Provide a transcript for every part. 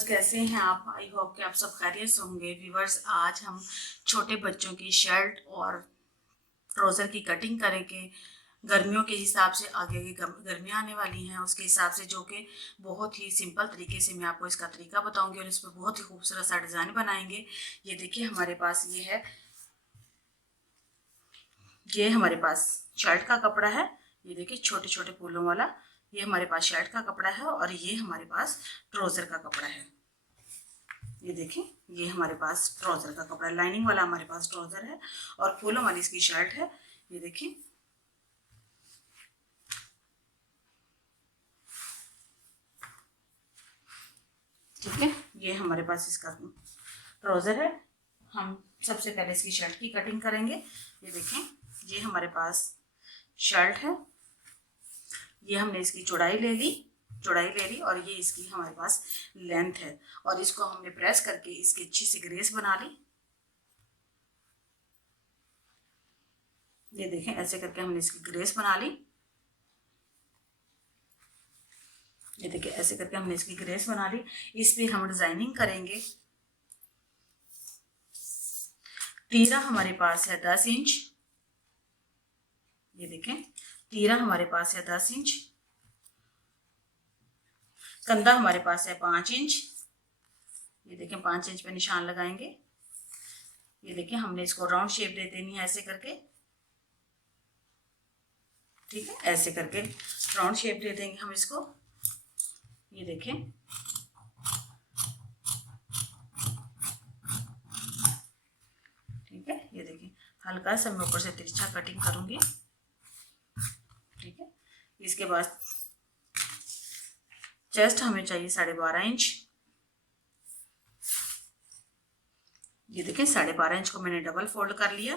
Viewers कैसे हैं आप? आई होप कि आप सब खैरियत से होंगे। व्यूवर्स आज हम छोटे बच्चों की शर्ट और ट्राउज़र की कटिंग करेंगे। गर्मियों के हिसाब से आगे गर्मियाँ आने वाली हैं, उसके हिसाब से जो कि बहुत ही सिंपल तरीके से मैं आपको इसका तरीका बताऊंगी और इस पर बहुत ही खूबसूरत सा डिज़ाइन बनाएंगे। ये देखिए हमारे पास ये हमारे पास शर्ट का कपड़ा है। ये देखिए छोटे छोटे फूलों वाला ये हमारे पास शर्ट का कपड़ा है और ये हमारे पास ट्राउज़र का कपड़ा है। ये देखें ये हमारे पास ट्राउज़र का कपड़ा, लाइनिंग वाला हमारे पास ट्राउज़र है और फूलों वाली इसकी शर्ट है। ये देखें ठीक है, ये हमारे पास इसका ट्राउज़र है। हम सबसे पहले इसकी शर्ट की कटिंग करेंगे। ये देखें ये हमारे पास शर्ट है, ये हमने इसकी चौड़ाई ले ली और ये इसकी हमारे पास लेंथ है और इसको हमने प्रेस करके इसकी अच्छी सी ग्रेस बना ली। ये देखें ऐसे करके हमने इसकी ग्रेस बना ली। ये देखिए ऐसे करके हमने इसकी ग्रेस बना ली। इस पे हम डिजाइनिंग करेंगे। तीरा हमारे पास है 10 इंच। ये देखें तीरा हमारे पास है 10 इंच। कंधा हमारे पास है 5 इंच। ये देखें 5 इंच पे निशान लगाएंगे। ये देखें हमने इसको राउंड शेप दे देनी है ऐसे करके, ठीक है, ऐसे करके राउंड शेप दे देंगे हम इसको। ये देखें ठीक है, ये देखें हल्का सा मैं ऊपर से तिरछा कटिंग करूंगी, ठीक है। इसके बाद चेस्ट हमें चाहिए 12.5 इंच। ये देखें 12.5 इंच को मैंने डबल फोल्ड कर लिया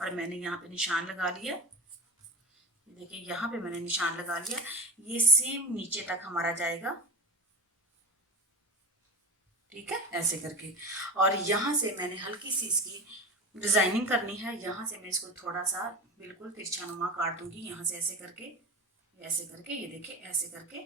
और मैंने यहाँ पे निशान लगा लिया। ये देखिए यहाँ पे मैंने निशान लगा लिया। ये सेम नीचे तक हमारा जाएगा, ठीक है, ऐसे करके। और यहाँ से मैंने हल्की सी इसकी डिजाइनिंग करनी है। यहाँ से मैं इसको थोड़ा सा बिल्कुल तिरछा नुमा काट दूंगी, यहाँ से ऐसे करके ये देखिए ऐसे करके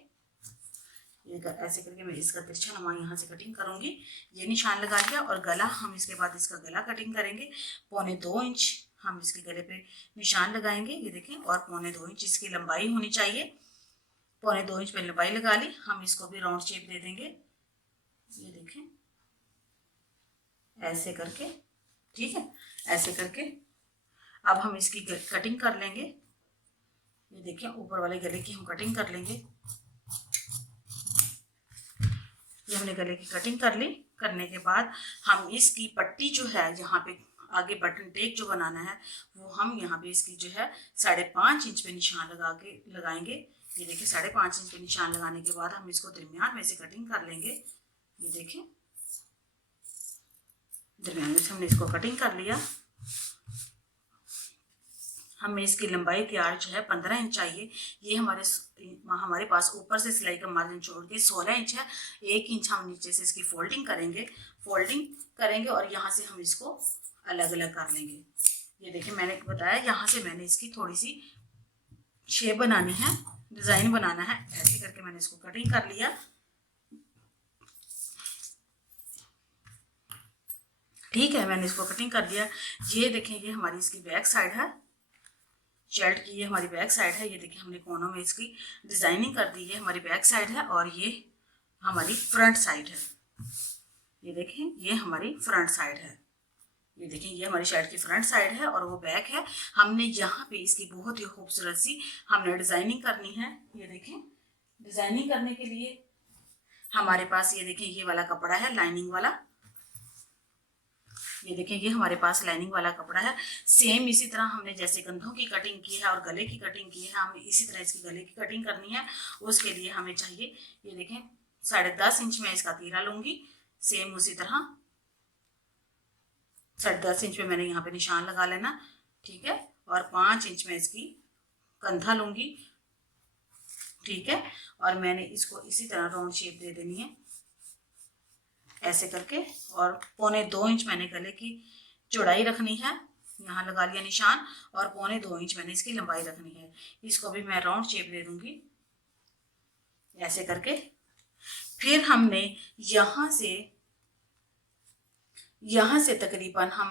ऐसे करके मैं इसका तिरछा नुमा यहाँ से कटिंग करूंगी। ये निशान लगा लिया और गला हम इसके बाद इसका गला कटिंग करेंगे। 1.25 इंच हम इसके गले पे निशान लगाएंगे। ये देखें और 1.25 इंच इसकी लंबाई होनी चाहिए। 1.25 इंच पे लंबाई लगा ली। हम इसको भी राउंड शेप दे देंगे। ये देखें ऐसे करके, ठीक है, ऐसे करके अब हम इसकी कटिंग कर लेंगे। ये देखें ऊपर वाले गले की हम कटिंग कर लेंगे। ये हमने गले की कटिंग कर ली। करने के बाद हम इसकी पट्टी जो है यहाँ पे आगे बटन टेक जो बनाना है वो हम यहाँ पे इसकी जो है 5.5 इंच पे निशान लगाएंगे। ये देखिए 5.5 इंच पे निशान लगाने के बाद हम इसको दरमियान में से कटिंग कर लेंगे। ये देखें दरमियान में से हमने इसको कटिंग कर लिया। हमें इसकी लंबाई तैयार जो है 15 इंच चाहिए। ये हमारे पास ऊपर से सिलाई का मार्जिन छोड़ के 16 इंच है। 1 इंच हम नीचे से इसकी फोल्डिंग करेंगे और यहाँ से हम इसको अलग अलग कर लेंगे। ये देखिए मैंने बताया यहाँ से मैंने इसकी थोड़ी सी शेप बनानी है, डिजाइन बनाना है। ऐसे करके मैंने इसको कटिंग कर लिया, ठीक है, मैंने इसको कटिंग कर लिया। ये देखें ये हमारी इसकी बैक साइड है, शर्ट की ये हमारी बैक साइड है। ये देखिए हमने कोनों में इसकी डिजाइनिंग कर दी है, हमारी बैक साइड है और ये हमारी फ्रंट साइड है। ये देखें ये हमारी फ्रंट साइड है। ये देखें ये हमारी शर्ट की फ्रंट साइड है और वो बैक है। हमने यहाँ पे इसकी बहुत ही खूबसूरत सी हमने डिजाइनिंग करनी है। ये देखें डिजाइनिंग करने के लिए हमारे पास ये देखें ये वाला कपड़ा है लाइनिंग वाला। ये देखें ये हमारे पास लाइनिंग वाला कपड़ा है। सेम इसी तरह हमने जैसे कंधों की कटिंग की है और गले की कटिंग की है, हमें इसी तरह इसकी गले की कटिंग करनी है। उसके लिए हमें चाहिए ये देखें 10.5 इंच में इसका तीरा लूंगी। सेम उसी तरह 10.5 इंच में मैंने यहाँ पे निशान लगा लेना, ठीक है, और 5 इंच में इसकी कंधा लूंगी, ठीक है, और मैंने इसको इसी तरह राउंड शेप दे देनी है ऐसे करके। और 1.25 इंच मैंने गले की चौड़ाई रखनी है, यहाँ लगा लिया निशान, और 1.25 इंच मैंने इसकी लंबाई रखनी है। इसको भी मैं राउंड शेप दे दूंगी ऐसे करके। फिर हमने यहाँ से तकरीबन हम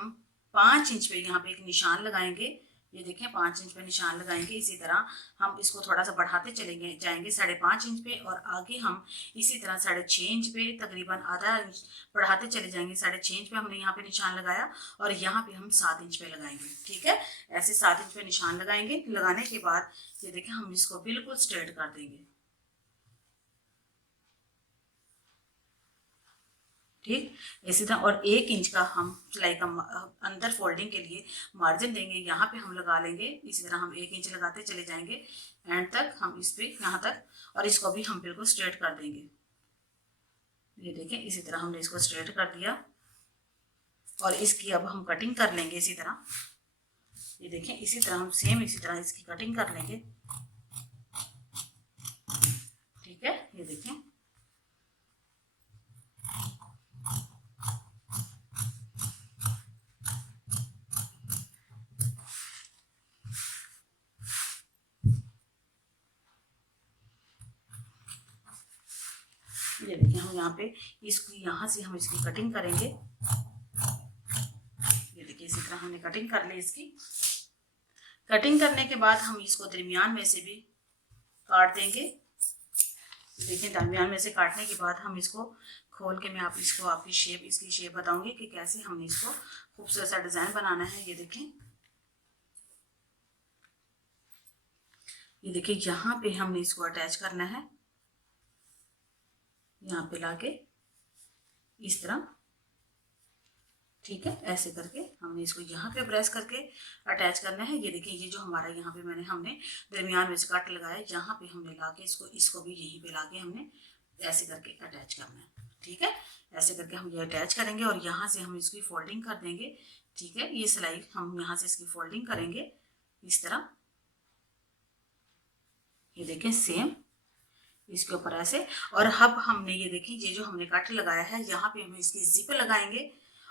5 इंच पे यहाँ पे एक निशान लगाएंगे। ये देखें 5 इंच पे निशान लगाएंगे। इसी तरह हम इसको थोड़ा सा बढ़ाते चलेंगे जाएंगे 5.5 इंच पे, और आगे हम इसी तरह 6.5 इंच पे तकरीबन आधा इंच बढ़ाते चले जाएंगे। 6.5 इंच पे हमने यहाँ पे निशान लगाया और यहाँ पे हम 7 इंच पे लगाएंगे। ठीक है, ऐसे 7 इंच पे निशान लगाएंगे। लगाने के बाद ये देखें हम इसको बिल्कुल स्ट्रेट कर देंगे। ठीक, इसी तरह और 1 इंच का हम सिलाई का अंदर फोल्डिंग के लिए मार्जिन देंगे। यहाँ पे हम लगा लेंगे। इसी तरह हम 1 इंच लगाते चले जाएंगे एंड तक, हम इस पे यहाँ तक, और इसको भी हम बिल्कुल स्ट्रेट कर देंगे। ये देखें इसी तरह हमने इसको स्ट्रेट कर दिया और इसकी अब हम कटिंग कर लेंगे इसी तरह। ये देखें इसी तरह हम सेम इसी तरह इसकी कटिंग कर लेंगे। ठीक है, ये देखें हम यहाँ पे इसकी यहाँ से हम इसकी कटिंग करेंगे। ये देखिए इसी तरह हमने कटिंग कर ली। इसकी कटिंग करने के बाद हम इसको दरमियान में से भी काट देंगे। देखिए दरमियान में से काटने के बाद हम इसको खोल के मैं आपकी इसकी शेप बताऊंगी कि कैसे हमने इसको खूबसूरत सा डिजाइन बनाना है। ये देखिए यहाँ पे हमने इसको अटैच करना है, यहाँ पे लाके इस तरह। ठीक है, ऐसे करके हमने इसको यहाँ पे प्रेस करके अटैच करना है। ये देखिए ये जो हमारा यहाँ पे हमने दरमियान में से कट लगाया, यहाँ पे हमने लाके इसको भी यहीं पे लाके हमने ऐसे करके अटैच करना है। ठीक है, ऐसे करके हम ये अटैच करेंगे और यहाँ से हम इसकी फोल्डिंग कर देंगे। ठीक है, ये सिलाई हम यहाँ से इसकी फोल्डिंग करेंगे इस तरह। ये देखें सेम इसके ऊपर ऐसे। और अब हमने ये देखिए ये जो हमने कट लगाया है, यहाँ पे हम इसकी जिप लगाएंगे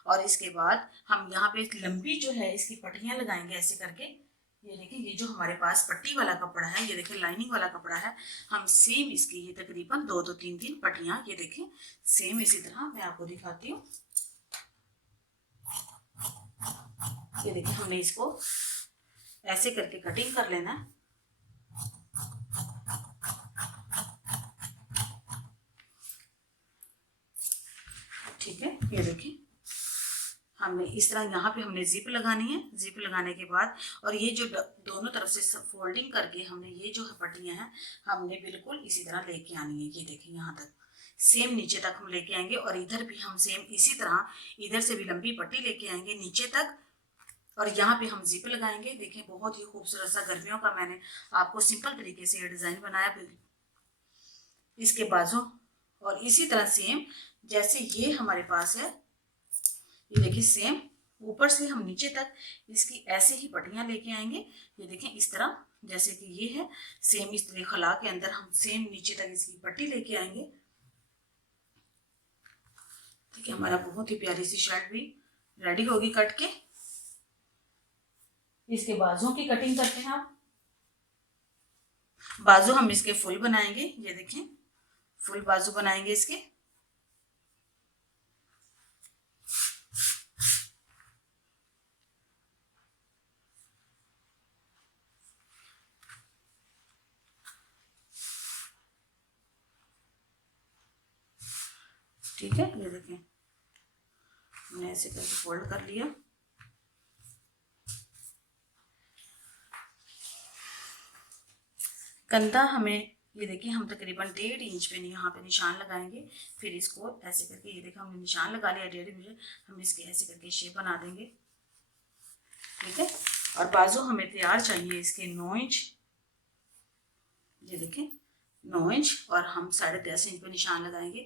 और इसके बाद हम यहाँ पे लंबी जो है इसकी पट्टियां लगाएंगे ऐसे करके। ये देखिए ये जो हमारे पास पट्टी वाला कपड़ा है, ये देखिए लाइनिंग वाला कपड़ा है, हम सेम इसकी ये तकरीबन 2-3 पट्टियां, ये देखिए सेम इसी तरह मैं आपको दिखाती हूँ। ये देखिए हमने इसको ऐसे करके कटिंग कर लेना है। ठीक है, ये देखिए हमने इस तरह यहाँ पे हमने जिप लगानी है। जिप लगाने के बाद और ये जो दोनों तरफ से फोल्डिंग करके हमने ये जो पट्टियां हैं हमने बिल्कुल इसी तरह लेके आनी है। ये देखिए यहाँ तक सेम नीचे तक हम लेके आएंगे और इधर भी हम सेम इसी तरह इधर से भी लंबी पट्टी लेके आएंगे नीचे तक और यहाँ पे हम जिप लगाएंगे। देखें बहुत ही खूबसूरत सा गर्मियों का मैंने आपको सिंपल तरीके से ये डिजाइन बनाया। इसके बाजू और इसी तरह सेम जैसे ये हमारे पास है, ये देखिए सेम ऊपर से हम नीचे तक इसकी ऐसे ही पट्टियां लेके आएंगे। ये देखें इस तरह जैसे कि ये है, सेम इस तरह खला के अंदर हम सेम नीचे तक इसकी पट्टी लेके आएंगे। ठीक है, हमारा बहुत ही प्यारी सी शर्ट भी रेडी होगी कट के। इसके बाजुओं की कटिंग करते हैं आप। बाजू हम इसके फुल बनाएंगे। ये देखें फुल बाजू बनाएंगे इसके। ठीक है, ये देखें मैंने ऐसे करके फोल्ड कर लिया। कंधा हमें ये देखिए हम तकरीबन 1.5 इंच पे यहाँ पे निशान लगाएंगे। फिर इसको ऐसे करके ये देखिए हमने निशान लगा लिया 1.5 इंच, हम इसके ऐसे करके शेप बना देंगे। ठीक है, और बाजू हमें तैयार चाहिए इसके 9 इंच। ये देखें 9 इंच और हम 10.5 इंच पे निशान लगाएंगे।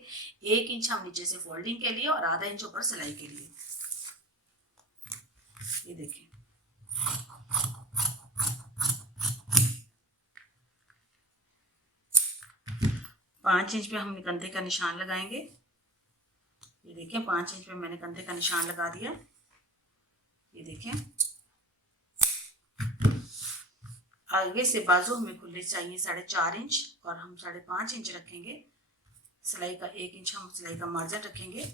1 इंच हम नीचे से फोल्डिंग के लिए और आधा इंच ऊपर सिलाई के लिए। ये देखिए पाँच इंच पे हम कंधे का निशान लगाएंगे। ये देखें 5 इंच पे मैंने कंधे का निशान लगा दिया। ये देखें आगे से बाजू हमें खुले चाहिए 4.5 इंच और हम 5.5 इंच रखेंगे। सिलाई का 1 इंच हम सिलाई का मार्जिन रखेंगे।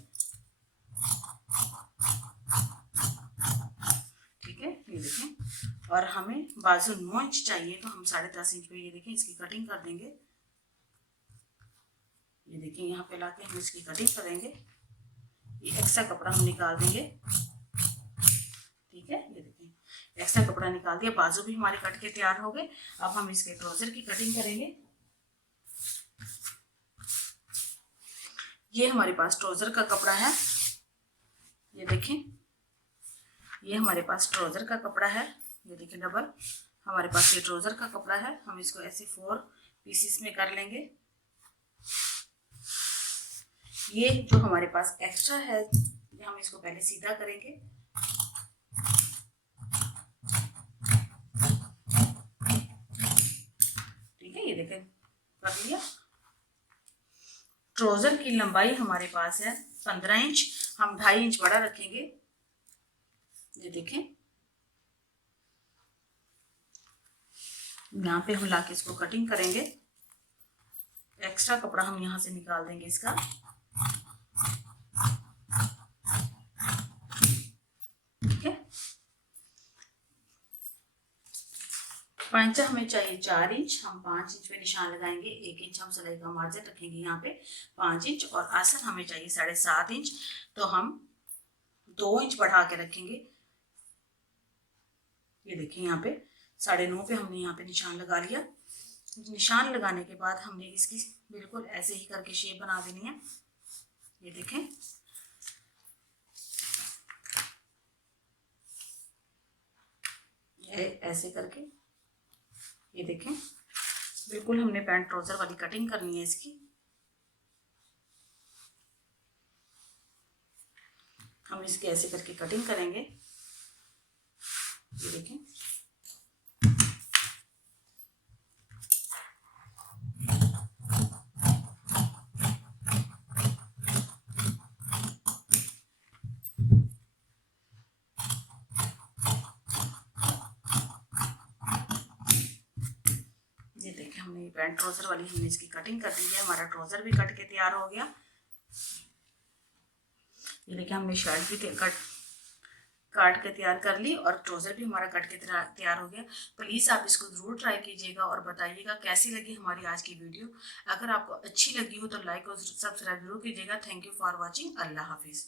ठीक है, ये देखें। और हमें बाजू 9 इंच चाहिए, तो हम 10.5 इंच पे ये देखें इसकी कटिंग कर देंगे। ये देखिए यहाँ पे लाके हम इसकी कटिंग करेंगे। ये एक्स्ट्रा कपड़ा हम निकाल देंगे। ठीक है, ये देखिए एक्स्ट्रा कपड़ा निकाल दिया, बाजू भी हमारे कट के तैयार हो गए। अब हम इसके ट्राउजर की कटिंग करेंगे। ये हमारे पास ट्राउजर का कपड़ा है, ये देखें, ये हमारे पास ट्राउजर का कपड़ा है। ये देखिए डबल हमारे पास ये ट्राउजर का कपड़ा है। हम इसको ऐसे 4 पीसेस में कर लेंगे। ये जो हमारे पास एक्स्ट्रा है हम इसको पहले सीधा करेंगे। ठीक है, ये देखें कर लिया। ट्राउजर की लंबाई हमारे पास है 15 इंच, हम 2.5 इंच बड़ा रखेंगे। ये देखें यहाँ पे हम लाके इसको कटिंग करेंगे। एक्स्ट्रा कपड़ा हम यहाँ से निकाल देंगे इसका। ठीक है, पंचा हमें चाहिए 4 इंच, हम 5 इंच पे निशान लगाएंगे। 1 इंच हम सिलाई का मार्जिन रखेंगे यहाँ पे 5 इंच। और आसन हमें चाहिए 7.5 इंच, तो हम 2 इंच बढ़ा के रखेंगे। ये देखिए यहाँ पे 9.5 पे हमने यहाँ पे निशान लगा लिया। निशान लगाने के बाद हमने इसकी बिल्कुल ऐसे ही करके शेप बना देनी है। ये देखें ऐसे करके, ये देखें बिल्कुल हमने पैंट ट्राउजर वाली कटिंग करनी है इसकी। हम इसके ऐसे करके कटिंग करेंगे। ये देखें हमने पैंट ट्राउजर वाली हमने इसकी कटिंग कर दी है। हमारा ट्राउजर भी कट के तैयार हो गया। ये देखिए हमने शर्ट भी काट के तैयार कर ली और ट्राउजर भी हमारा कट के तैयार हो गया। प्लीज़ आप इसको ज़रूर ट्राई कीजिएगा और बताइएगा कैसी लगी हमारी आज की वीडियो। अगर आपको अच्छी लगी हो तो लाइक और सब्सक्राइब जरूर कीजिएगा। Thank you for watching. अल्लाह हाफिज़।